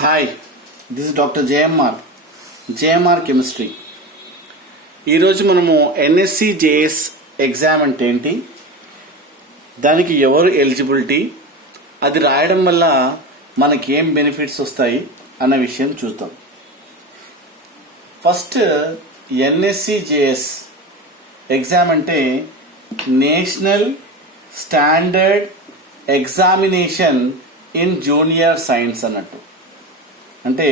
Hi, this is doctor JMR chemistry. ఈరోజు మనము NSC JS exam అంటే ఏంటి, దానికి ఎవరు ఎలిజిబిలిటీ, అది రాయడం వల్ల మనకి ఏం బెనిఫిట్స్ వస్తాయి అన్న విషయం చూద్దాం. ఫస్ట్ ఎన్ఎస్సి జేఎస్ ఎగ్జామ్ అంటే national standard examination in junior science అన్నట్టు. అంటే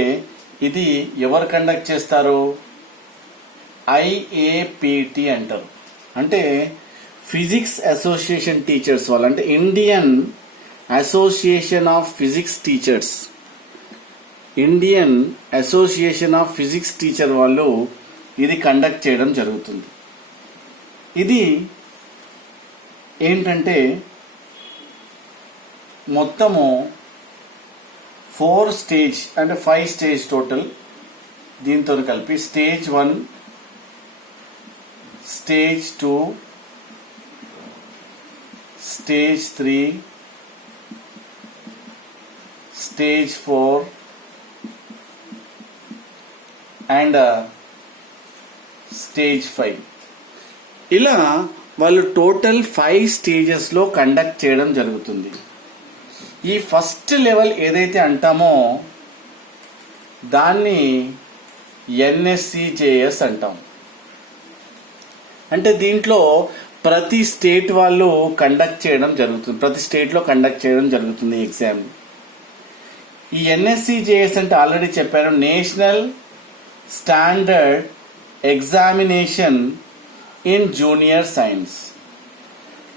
ఇది ఎవరు కండక్ట్ చేస్తారు? ఐఏపిటి అంటారు. అంటే ఫిజిక్స్ అసోసియేషన్ టీచర్స్ వాళ్ళు, అంటే Indian association of physics teachers, Indian association of physics teacher వాళ్ళు ఇది కండక్ట్ చేయడం జరుగుతుంది. ఇది ఏంటంటే మొత్తము 4 స్టేజ్ అంటే 5 స్టేజ్ టోటల్. దీంతో కలిపి stage 1, stage 2, stage 3, stage 4 and stage 5. ఇలా వాళ్ళు టోటల్ 5 స్టేజెస్లో కండక్ట్ చేయడం జరుగుతుంది. ఈ ఫస్ట్ లెవెల్ ఏదైతే అంటామో దాన్ని ఎన్ఎస్సిజేఎస్ అంటాం. అంటే దీంట్లో ప్రతి స్టేట్ వాళ్ళు కండక్ట్ చేయడం జరుగుతుంది, ప్రతి స్టేట్లో కండక్ట్ చేయడం జరుగుతుంది ఎగ్జామ్. ఈ ఎన్ఎస్సిజేఎస్ అంటే ఆల్రెడీ చెప్పాను, national standard examination in junior science.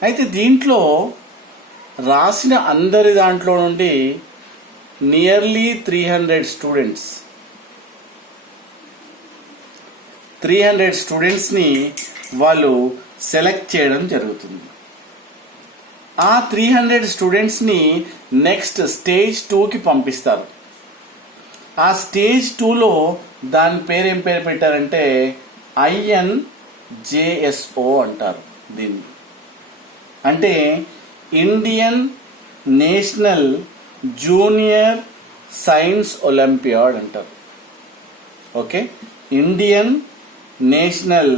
అయితే దీంట్లో రాసిన అందరి దాంట్లో నుండి నియర్లీ 300 స్టూడెంట్స్ని వాళ్ళు సెలెక్ట్ చేయడం జరుగుతుంది. ఆ 300 స్టూడెంట్స్ని నెక్స్ట్ స్టేజ్ 2కి పంపిస్తారు. ఆ స్టేజ్ 2లో దాని పేరు ఏం పేరు పెట్టారంటే INJSO అంటారు దీన్ని. అంటే Indian National Junior science Olympiad అంటారు. Okay, Indian National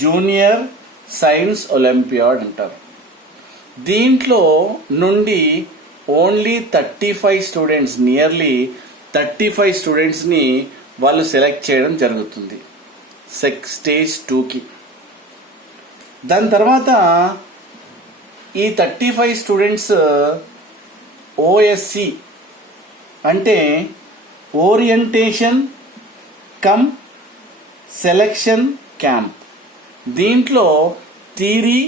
Junior science Olympiad అంటారు. దీంట్లో నుండి ఓన్లీ 35 స్టూడెంట్స్, నియర్లీ 35 స్టూడెంట్స్ని వాళ్ళు సెలెక్ట్ చేయడం జరుగుతుంది స్టేజ్ 2కి. దాని తర్వాత ఈ 35 స్టూడెంట్స్ ఓఎస్సి అంటే ఓరియంటేషన్ కమ్ సెలెక్షన్ క్యాంప్. దీంట్లో theory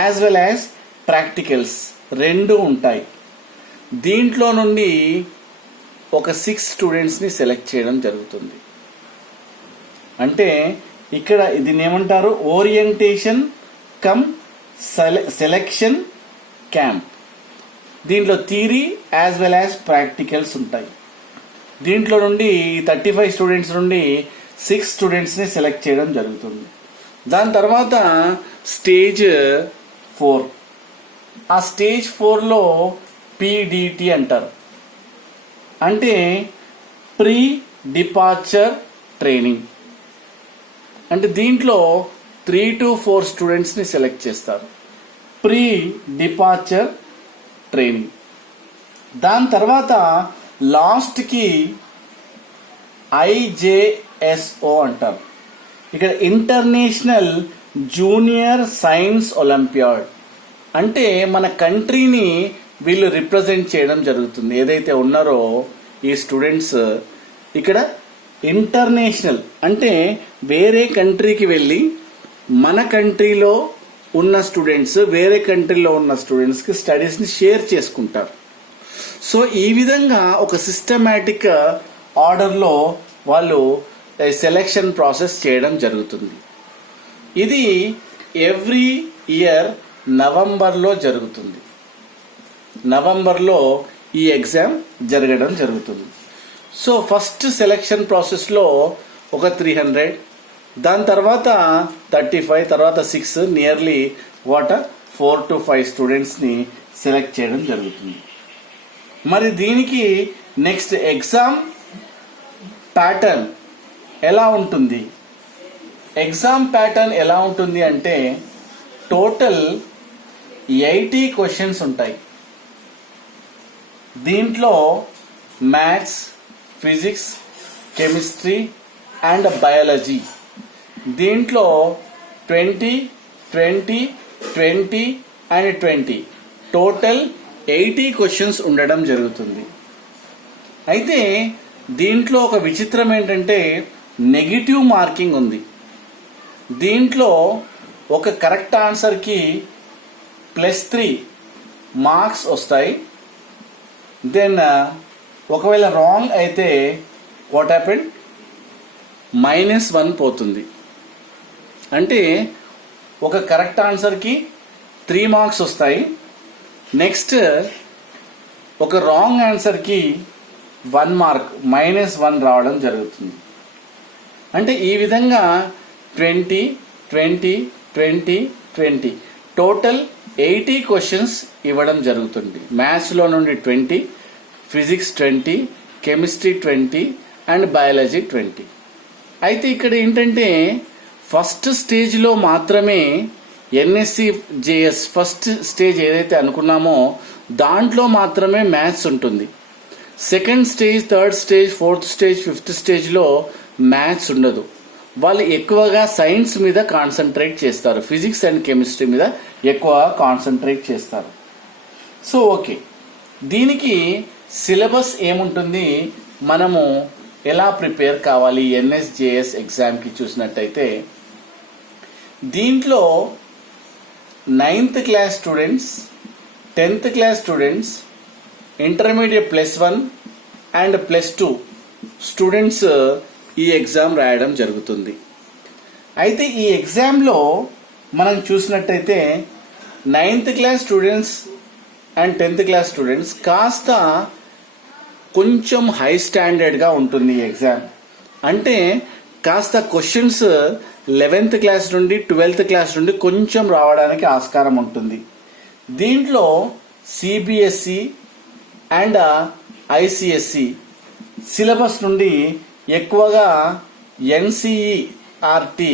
as well as practicals రెండు ఉంటాయి. దీంట్లో నుండి ఒక 6 స్టూడెంట్స్ని సెలెక్ట్ చేయడం జరుగుతుంది. అంటే ఇక్కడ దీన్ని ఏమంటారు, ఓరియంటేషన్ కమ్ సెలెక్షన్ క్యాంప్. దీంట్లో theory as well as practicals ఉంటాయి. దీంట్లో నుండి 35 స్టూడెంట్స్ నుండి 6 స్టూడెంట్స్ని సెలెక్ట్ చేయడం జరుగుతుంది. దాని తర్వాత స్టేజ్ 4. ఆ స్టేజ్ 4లో PDT అంటారు. అంటే ప్రీ డిపార్చర్ ట్రైనింగ్. అంటే దీంట్లో 3 to 4 స్టూడెంట్స్ని సెలెక్ట్ చేస్తారు, ప్రీ డిపార్చర్ ట్రైనింగ్. దాని తర్వాత లాస్ట్కి IJSO అంటారు. ఇక్కడ ఇంటర్నేషనల్ జూనియర్ సైన్స్ ఒలింపియాడ్. అంటే మన కంట్రీని వీళ్ళు రిప్రజెంట్ చేయడం జరుగుతుంది. ఏదైతే ఉన్నారో ఈ స్టూడెంట్స్ ఇక్కడ ఇంటర్నేషనల్ అంటే వేరే కంట్రీకి వెళ్ళి మన కంట్రీలో ఉన్న స్టూడెంట్స్ వేరే కంట్రీలో ఉన్న స్టూడెంట్స్కి స్టడీస్ని షేర్ చేసుకుంటారు. సో ఈ విధంగా ఒక సిస్టమేటిక్ ఆర్డర్లో వాళ్ళు సెలెక్షన్ ప్రాసెస్ చేయడం జరుగుతుంది. ఇది ఎవ్రీ ఇయర్ నవంబర్లో జరుగుతుంది. నవంబర్లో ఈ ఎగ్జామ్ జరగడం జరుగుతుంది. సో ఫస్ట్ సెలెక్షన్ ప్రాసెస్లో ఒక 300, దాని తర్వాత 35, తర్వాత 6, నియర్లీ 4 to 5 స్టూడెంట్స్ని సెలెక్ట్ చేయడం జరుగుతుంది. మరి దీనికి నెక్స్ట్ ఎగ్జామ్ ప్యాటర్న్ ఎలా ఉంటుంది? ఎగ్జామ్ ప్యాటర్న్ ఎలా ఉంటుంది అంటే టోటల్ 80 క్వశ్చన్స్ ఉంటాయి. దీంట్లో maths, physics, chemistry and biology, దీంట్లో 20, 20, 20 అండ్ 20 టోటల్ 80 క్వశ్చన్స్ ఉండడం జరుగుతుంది. అయితే దీంట్లో ఒక విచిత్రం ఏంటంటే నెగిటివ్ మార్కింగ్ ఉంది. దీంట్లో ఒక కరెక్ట్ ఆన్సర్కి +3 మార్క్స్ వస్తాయి. దెన్ ఒకవేళ రాంగ్ అయితే వాట్ హ్యాపెండ్, -1 పోతుంది. అంటే ఒక కరెక్ట్ ఆన్సర్కి 3 మార్క్స్ వస్తాయి. నెక్స్ట్ ఒక రాంగ్ ఆన్సర్కి 1 మార్క్, -1 రావడం జరుగుతుంది. అంటే ఈ విధంగా 20, 20, 20, 20 టోటల్ 80 క్వశ్చన్స్ ఇవ్వడం జరుగుతుంది. మ్యాథ్స్లో నుండి 20, ఫిజిక్స్ 20, కెమిస్ట్రీ 20 అండ్ బయాలజీ 20. అయితే ఇక్కడ ఏంటంటే ఫస్ట్ స్టేజ్లో మాత్రమే ఎన్ఎస్సి జేఎస్ ఫస్ట్ స్టేజ్ ఏదైతే అనుకున్నామో దాంట్లో మాత్రమే మ్యాథ్స్ ఉంటుంది. Second stage, third stage, fourth stage, fifth స్టేజ్లో మ్యాథ్స్ ఉండదు. వాళ్ళు ఎక్కువగా సైన్స్ మీద కాన్సన్ట్రేట్ చేస్తారు, ఫిజిక్స్ అండ్ కెమిస్ట్రీ మీద ఎక్కువ కాన్సన్ట్రేట్ చేస్తారు. సో ఓకే, దీనికి సిలబస్ ఏముంటుంది, మనము ఎలా ప్రిపేర్ కావాలి ఎన్ఎస్జేఎస్ ఎగ్జామ్కి చూసినట్టయితే దీంట్లో 9th class students, 10th class students, intermediate +1 and +2 students ఈ ఎగ్జామ్ రాయడం జరుగుతుంది. అయితే ఈ ఎగ్జామ్లో మనం చూసినట్టయితే 9th class students and 10th class students కాస్త కొంచెం హై స్టాండర్డ్గా ఉంటుంది ఈ ఎగ్జామ్. అంటే కాస్త క్వశ్చన్స్ 11th క్లాస్ నుండి 12th క్లాస్ నుండి కొంచెం రావడానికి ఆస్కారం ఉంటుంది. దీంట్లో సిబిఎస్ఈ అండ్ ఐసిఎస్సి సిలబస్ నుండి ఎక్కువగా ఎన్సిఈఆర్టీ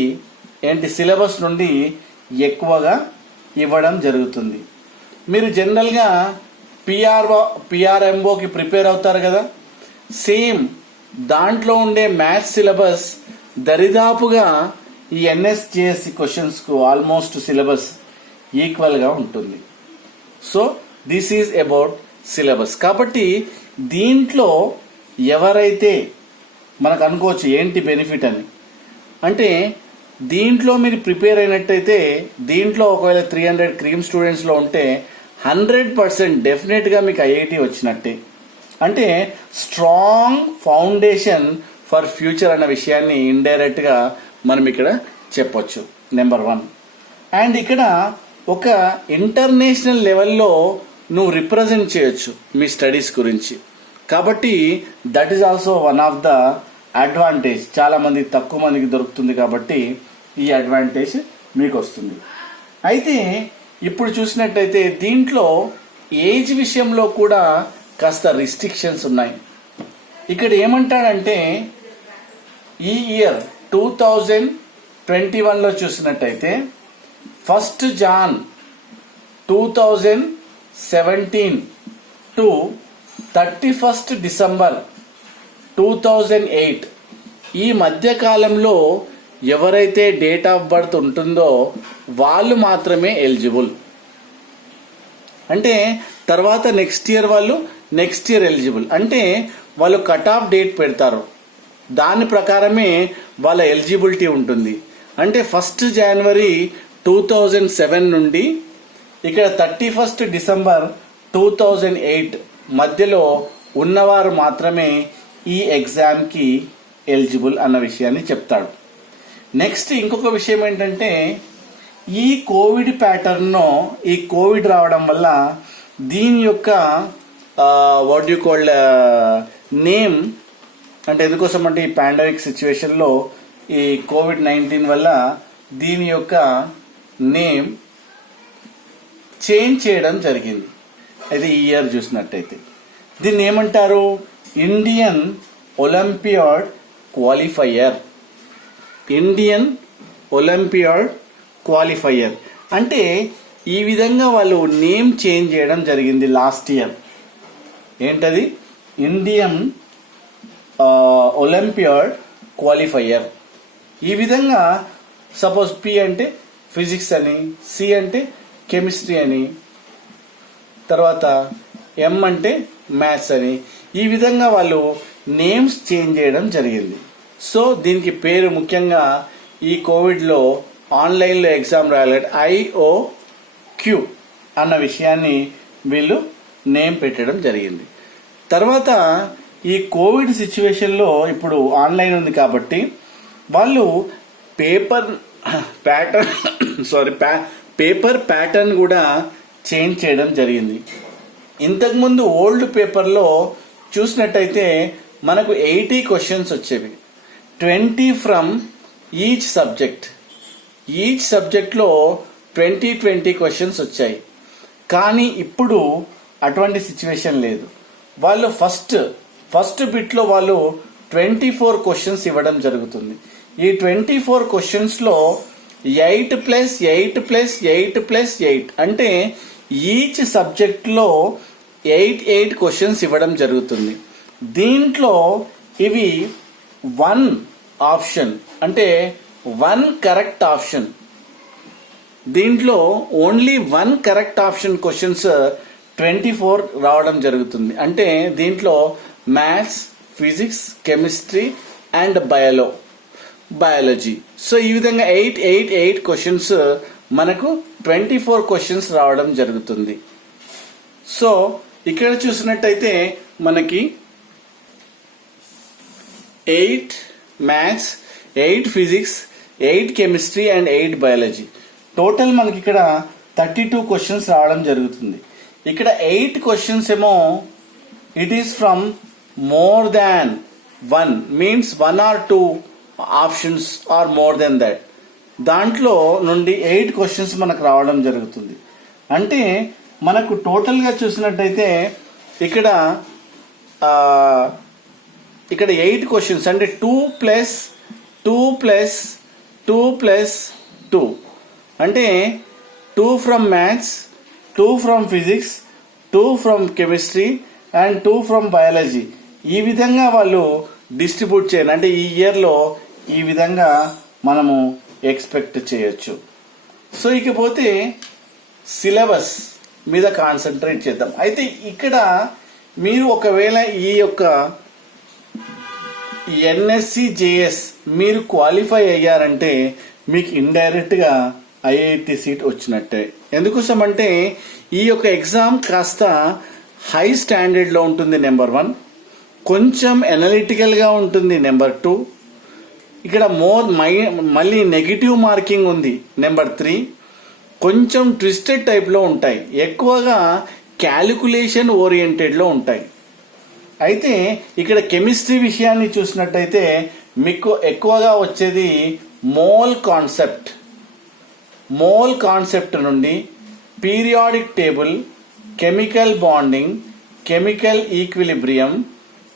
ఏంటి సిలబస్ నుండి ఎక్కువగా ఇవ్వడం జరుగుతుంది. మీరు జనరల్గా పిఆర్ఎంఓకి ప్రిపేర్ అవుతారు కదా, సేమ్ దాంట్లో ఉండే మ్యాథ్స్ సిలబస్ దరిదాపుగా ఈ ఎన్ఎస్జేఎస్సి క్వశ్చన్స్కు ఆల్మోస్ట్ సిలబస్ ఈక్వల్గా ఉంటుంది. So this is about syllabus. కాబట్టి దీంట్లో ఎవరైతే మనకు అనుకోవచ్చు ఏంటి బెనిఫిట్ అని, అంటే దీంట్లో మీరు ప్రిపేర్ అయినట్టయితే దీంట్లో ఒకవేళ 300 క్రీమ్ స్టూడెంట్స్లో ఉంటే 100% డెఫినెట్గా మీకు ఐఐటి వచ్చినట్టే. అంటే స్ట్రాంగ్ ఫౌండేషన్ ఫర్ ఫ్యూచర్ అన్న విషయాన్ని ఇండైరెక్ట్గా మనం ఇక్కడ చెప్పొచ్చు. నెంబర్ 1. అండ్ ఇక్కడ ఒక ఇంటర్నేషనల్ లెవెల్లో నువ్వు రిప్రజెంట్ చేయొచ్చు మీ స్టడీస్ గురించి. కాబట్టి that is also one of the advantage. చాలా మంది తక్కువ మందికి దొరుకుతుంది కాబట్టి ఈ అడ్వాంటేజ్ మీకు వస్తుంది. అయితే ఇప్పుడు చూసినట్టయితే దీంట్లో ఏజ్ విషయంలో కూడా కాస్త రిస్ట్రిక్షన్స్ ఉన్నాయి. ఇక్కడ ఏమంటాడంటే ఈ ఇయర్ 2021లో చూసినట్టయితే 1 Jan 2017 టు 31 December 2008 ఈ మధ్య కాలంలో ఎవరైతే డేట్ ఆఫ్ బర్త్ ఉంటుందో వాళ్ళు మాత్రమే ఎలిజిబుల్. అంటే తర్వాత నెక్స్ట్ ఇయర్ ఎలిజిబుల్. అంటే వాళ్ళు కట్ ఆఫ్ డేట్ పెడతారు, దాని ప్రకారమే వాళ్ళ ఎలిజిబిలిటీ ఉంటుంది. అంటే 1 January 2007 నుండి ఇక్కడ 31 December 2008 మధ్యలో ఉన్నవారు మాత్రమే ఈ ఎగ్జామ్కి ఎలిజిబుల్ అన్న విషయాన్ని చెప్తాడు. నెక్స్ట్ ఇంకొక విషయం ఏంటంటే ఈ కోవిడ్ ప్యాటర్న్లో ఈ కోవిడ్ రావడం వల్ల దీని యొక్క వాట్ యు కాల్డ్ నేమ్, అంటే ఎందుకోసం అంటే ఈ పాండమిక్ సిచ్యువేషన్లో ఈ COVID-19 వల్ల దీని యొక్క నేమ్ చేంజ్ చేయడం జరిగింది. అయితే ఈ ఇయర్ చూసినట్టయితే దీన్ని ఏమంటారు, Indian olympiad qualifier. Indian olympiad qualifier అంటే ఈ విధంగా వాళ్ళు నేమ్ చేంజ్ చేయడం జరిగింది లాస్ట్ ఇయర్. ఏంటది? Indian olympiad qualifier. ఈ విధంగా సపోజ్ పి అంటే ఫిజిక్స్ అని, సి అంటే కెమిస్ట్రీ అని, తర్వాత ఎం అంటే మ్యాథ్స్ అని, ఈ విధంగా వాళ్ళు నేమ్స్ చేంజ్ చేయడం జరిగింది. సో దీనికి పేరు ముఖ్యంగా ఈ కోవిడ్లో ఆన్లైన్లో ఎగ్జామ్ రాయాలంటే IOQ అన్న విషయాన్ని వీళ్ళు నేమ్ పెట్టడం జరిగింది. తర్వాత ఈ కోవిడ్ సిచ్యువేషన్లో ఇప్పుడు ఆన్లైన్ ఉంది కాబట్టి వాళ్ళు పేపర్ ప్యాటర్న్ కూడా చేంజ్ చేయడం జరిగింది. ఇంతకుముందు ఓల్డ్ పేపర్లో చూసినట్టయితే మనకు 80 క్వశ్చన్స్ వచ్చేవి, 20 ఫ్రమ్ ఈచ్ సబ్జెక్ట్. ఈచ్ సబ్జెక్ట్లో 20 క్వశ్చన్స్ వచ్చాయి. కానీ ఇప్పుడు అటువంటి సిచ్యువేషన్ లేదు. వాళ్ళు ఫస్ట్ బిట్లో వాళ్ళు 24 క్వశ్చన్స్ ఇవ్వడం జరుగుతుంది. ఈ 24 క్వశ్చన్స్లో 8+8+8+8 అంటే ఈచ్ సబ్జెక్ట్లో 8 క్వశ్చన్స్ ఇవ్వడం జరుగుతుంది. దీంట్లో ఇవి 1 ఆప్షన్ అంటే 1 కరెక్ట్ ఆప్షన్. దీంట్లో ఓన్లీ 1 కరెక్ట్ ఆప్షన్ క్వశ్చన్స్ 24 రావడం జరుగుతుంది. అంటే దీంట్లో maths, physics, chemistry and biology. So ఈ విధంగా 8 క్వశ్చన్స్ మనకు 24 క్వశ్చన్స్ రావడం జరుగుతుంది. సో ఇక్కడ చూసినట్టయితే మనకి 8 maths, 8 physics, 8 chemistry and 8 biology. Total మనకి ఇక్కడ 32 క్వశ్చన్స్ రావడం జరుగుతుంది. ఇక్కడ 8 క్వశ్చన్స్ ఏమో it is from more than 1 means 1 or 2 options are more than that. దాంట్లో నుండి 8 క్వశ్చన్స్ మనకు రావడం జరుగుతుంది. అంటే మనకు టోటల్గా చూసినట్టయితే ఇక్కడ 8 క్వశ్చన్స్ అంటే 2+2+2+2 అంటే 2 from maths, 2 from physics, 2 from chemistry and 2 from biology. ఈ విధంగా వాళ్ళు డిస్ట్రిబ్యూట్ చేయాలి. అంటే ఈ ఇయర్లో ఈ విధంగా మనము ఎక్స్పెక్ట్ చేయొచ్చు. సో ఇకపోతే సిలబస్ మీద కాన్సన్ట్రేట్ చేద్దాం. అయితే ఇక్కడ మీరు ఒకవేళ ఈ యొక్క NSC/JS మీరు క్వాలిఫై అయ్యారంటే మీకు ఇండైరెక్ట్గా IIT సీట్ వచ్చినట్టే. ఎందుకోసం అంటే ఈ యొక్క ఎగ్జామ్ కాస్త హై స్టాండర్డ్లో ఉంటుంది. నెంబర్ 1 కొంచెం ఎనలిటికల్గా ఉంటుంది. నెంబర్ 2 ఇక్కడ మళ్ళీ నెగిటివ్ మార్కింగ్ ఉంది. నెంబర్ 3 కొంచెం ట్విస్టెడ్ టైప్లో ఉంటాయి. ఎక్కువగా క్యాలిక్యులేషన్ ఓరియంటెడ్లో ఉంటాయి. అయితే ఇక్కడ కెమిస్ట్రీ విషయాన్ని చూసినట్టయితే మీకు ఎక్కువగా వచ్చేది మోల్ కాన్సెప్ట్ నుండి periodic table, chemical bonding, chemical equilibrium,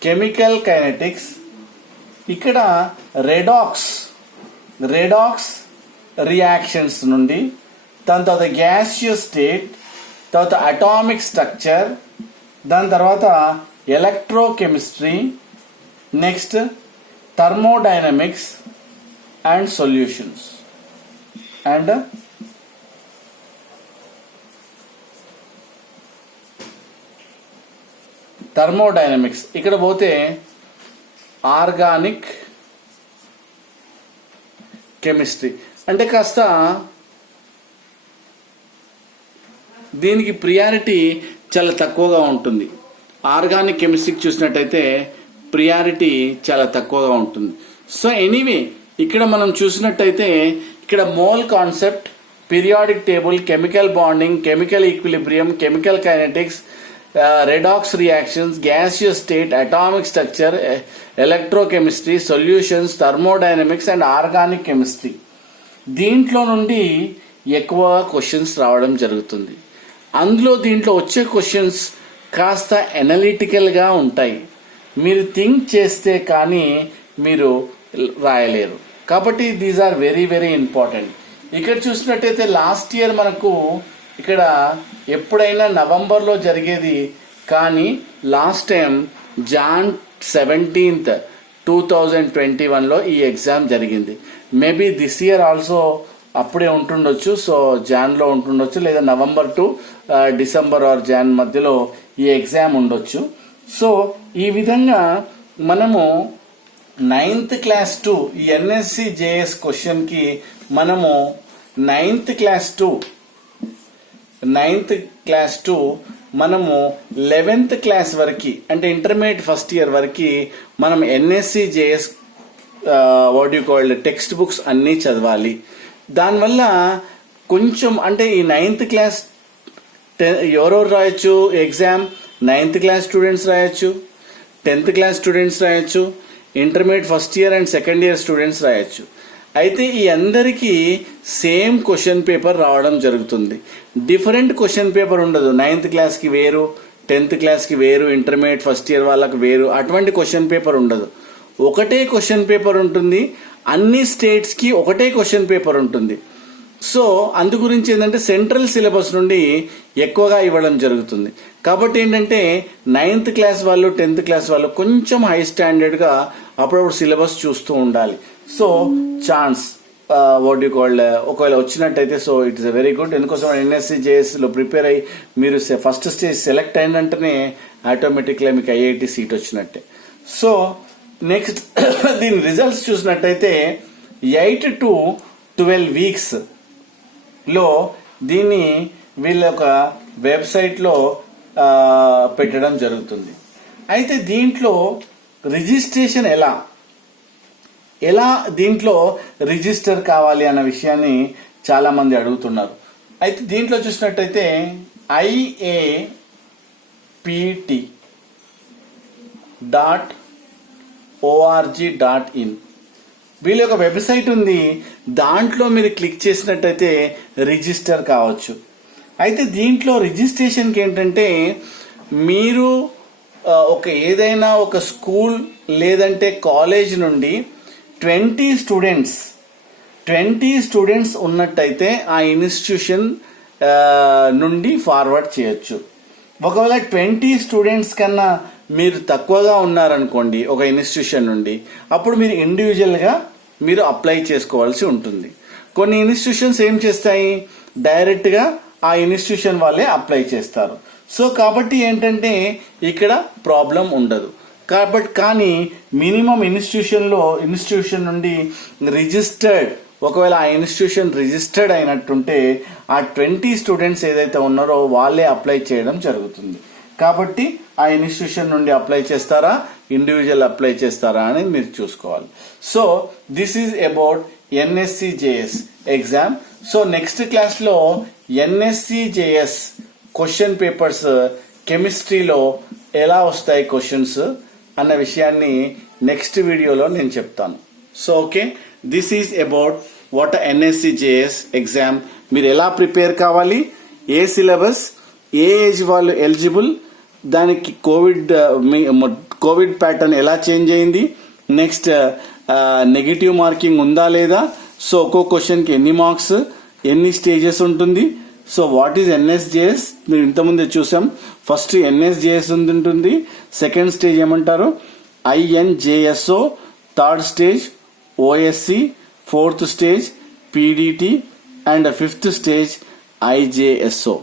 chemical kinetics, ఇక్కడ రెడాక్స్ రియాక్షన్స్ నుండి, దాని తర్వాత గ్యాసియస్ స్టేట్, తర్వాత అటామిక్ స్ట్రక్చర్, దాని తర్వాత electrochemistry, next thermodynamics and solutions and thermodynamics. ఇక్కడ పోతే ఆర్గానిక్ కెమిస్ట్రీ అంటే కాస్త దీనికి ప్రియారిటీ చాలా తక్కువగా ఉంటుంది. ఆర్గానిక్ కెమిస్ట్రీకి చూసినట్టయితే ప్రియారిటీ చాలా తక్కువగా ఉంటుంది. సో ఎనీవే ఇక్కడ మనం చూసినట్టయితే ఇక్కడ mole concept, periodic table, chemical bonding, chemical equilibrium, chemical kinetics, redox reactions, gaseous state, atomic structure, electrochemistry, solutions, thermodynamics and organic chemistry. దీంట్లో నుండి ఎక్కువ క్వశ్చన్స్ రావడం జరుగుతుంది. దీంట్లో వచ్చే క్వశ్చన్స్ కాస్త ఎనలిటికల్గా ఉంటాయి. మీరు థింక్ చేస్తే కానీ మీరు రాయలేరు. కాబట్టి these are very very important. ఇక్కడ చూసినట్టయితే లాస్ట్ ఇయర్ మనకు ఇక్కడ ఎప్పుడైనా నవంబర్లో జరిగేది, కానీ లాస్ట్ టైం జాన్ 17th 2021లో ఈ ఎగ్జామ్ జరిగింది. మేబీ దిస్ ఇయర్ ఆల్సో అప్పుడే ఉంటుండొచ్చు. సో జాన్లో ఉంటుండొచ్చు, లేదా November to December or June మధ్యలో ఈ ఎగ్జామ్ ఉండొచ్చు. సో ఈ విధంగా మనము 9th క్లాస్ 2 ఈ ఎన్ఎస్సి జేఎస్ క్వశ్చన్కి మనము 9th క్లాస్ 2 మనము 11th క్లాస్ వరకు, అంటే ఇంటర్మీడియట్ ఫస్ట్ ఇయర్ వరకు మనం ఎన్ఎస్సి జేఎస్ టెక్స్ట్ బుక్స్ అన్నీ చదవాలి. దానివల్ల కొంచెం అంటే ఈ 9th క్లాస్ ఎవరెవరు రాయొచ్చు ఎగ్జామ్? 9th క్లాస్ స్టూడెంట్స్ రాయొచ్చు, 10th క్లాస్ స్టూడెంట్స్ రాయొచ్చు, intermediate first year and second year students రాయొచ్చు. అయితే ఈ అందరికీ సేమ్ క్వశ్చన్ పేపర్ రావడం జరుగుతుంది. డిఫరెంట్ క్వశ్చన్ పేపర్ ఉండదు. 9th క్లాస్కి వేరు, 10th క్లాస్కి వేరు, ఇంటర్మీడియట్ ఫస్ట్ ఇయర్ వాళ్ళకి వేరు, అటువంటి క్వశ్చన్ పేపర్ ఉండదు. ఒకటే క్వశ్చన్ పేపర్ ఉంటుంది. అన్ని స్టేట్స్కి ఒకటే క్వశ్చన్ పేపర్ ఉంటుంది. సో అందు గురించి ఏంటంటే సెంట్రల్ సిలబస్ నుండి ఎక్కువగా ఇవ్వడం జరుగుతుంది. కాబట్టి ఏంటంటే 9th క్లాస్ వాళ్ళు 10th క్లాస్ వాళ్ళు కొంచెం హై స్టాండర్డ్గా అప్పుడప్పుడు సిలబస్ చూస్తూ ఉండాలి. సో ఛాన్స్ ఒకవేళ వచ్చినట్టయితే so it is very good. ఎందుకోసం ఎన్ఎస్సి జేఎస్లో ప్రిపేర్ అయ్యి మీరు ఫస్ట్ స్టేజ్ సెలెక్ట్ అయినంటేనే ఆటోమేటిక్గా మీకు ఐఐటి సీట్ వచ్చినట్టే. సో నెక్స్ట్ దీని రిజల్ట్స్ చూసినట్టయితే 8 to 12 weeks లో దీన్ని వీళ్ళ ఒక వెబ్సైట్లో పెట్టడం జరుగుతుంది. అయితే దీంట్లో రిజిస్ట్రేషన్ ఎలా దీంట్లో రిజిస్టర్ కావాలి అన్న విషయాన్ని చాలా మంది అడుగుతున్నారు. అయితే దీంట్లో చూసినట్టయితే IAPT.org.in వీళ్ళ యొక్క వెబ్సైట్ ఉంది. దాంట్లో మీరు క్లిక్ చేసినట్టయితే రిజిస్టర్ కావచ్చు. అయితే దీంట్లో రిజిస్ట్రేషన్కి ఏంటంటే మీరు ఏదైనా ఒక స్కూల్ లేదంటే కాలేజ్ నుండి 20 స్టూడెంట్స్ ఉన్నట్టయితే ఆ ఇన్స్టిట్యూషన్ నుండి ఫార్వర్డ్ చేయొచ్చు. ఒకవేళ 20 స్టూడెంట్స్ కన్నా మీరు తక్కువగా ఉన్నారనుకోండి ఒక ఇన్స్టిట్యూషన్ నుండి, అప్పుడు మీరు ఇండివిజువల్గా మీరు అప్లై చేసుకోవాల్సి ఉంటుంది. కొన్ని ఇన్స్టిట్యూషన్స్ ఏం చేస్తాయి, డైరెక్ట్గా ఆ ఇన్స్టిట్యూషన్ వాళ్ళే అప్లై చేస్తారు. సో కాబట్టి ఏంటంటే ఇక్కడ ప్రాబ్లం ఉండదు. కానీ మినిమం ఇన్స్టిట్యూషన్ నుండి రిజిస్టర్డ్, ఒకవేళ ఆ ఇన్స్టిట్యూషన్ రిజిస్టర్డ్ అయినట్టుంటే ఆ 20 స్టూడెంట్స్ ఏదైతే ఉన్నారో వాళ్ళే అప్లై చేయడం జరుగుతుంది. కాబట్టి ఆ ఇన్స్టిట్యూషన్ నుండి అప్లై చేస్తారా, ఇండివిజువల్ అప్లై చేస్తారా అని మీరు చూసుకోవాలి. So this is about NSE JS exam. So next క్లాస్లో ఎన్ఎస్సి జేఎస్ క్వశ్చన్ పేపర్స్ కెమిస్ట్రీలో ఎలా వస్తాయి క్వశ్చన్స్ అన్న విషయాన్ని నెక్స్ట్ వీడియోలో నేను చెప్తాను. So okay, this is about what NSE JS exam. మీరు ఎలా ప్రిపేర్ కావాలి, ఏ సిలబస్, ఏ ఏజ్ వాళ్ళు ఎలిజిబుల్, దానికి కోవిడ్ ప్యాటర్న్ ఎలా చేంజ్ అయింది, నెక్స్ట్ నెగిటివ్ మార్కింగ్ ఉందా లేదా, సో ఒక్కో క్వశ్చన్కి ఎన్ని మార్క్స్, ఎన్ని స్టేజెస్ ఉంటుంది, సో వాట్ ఈజ్ ఎన్ఎస్జేఎస్ మీరు ఇంతకుముందే చూసాం. ఫస్ట్ ఎన్ఎస్జేఎస్ ఉంటుంది, సెకండ్ స్టేజ్ ఏమంటారు INJSO, third stage OSC, fourth stage PDT and fifth stage IJSO.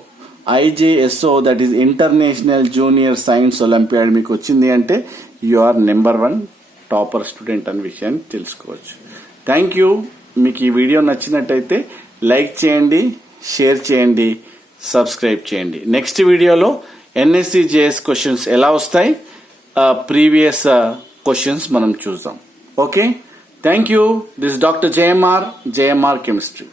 That is international junior science olympiad. మీకు వచ్చింది అంటే you are number 1 topper student అనే విషయాన్ని తెలుసుకోవచ్చు. Thank you. మీకు ఈ వీడియో నచ్చినట్టయితే లైక్ చేయండి, షేర్ చేయండి, సబ్స్క్రైబ్ చేయండి. నెక్స్ట్ వీడియోలో ఎన్ఎస్సి జేఎస్ క్వశ్చన్స్ ఎలా వస్తాయి, ప్రీవియస్ క్వశ్చన్స్ మనం చూద్దాం. Okay, thank you. This doctor JMR chemistry.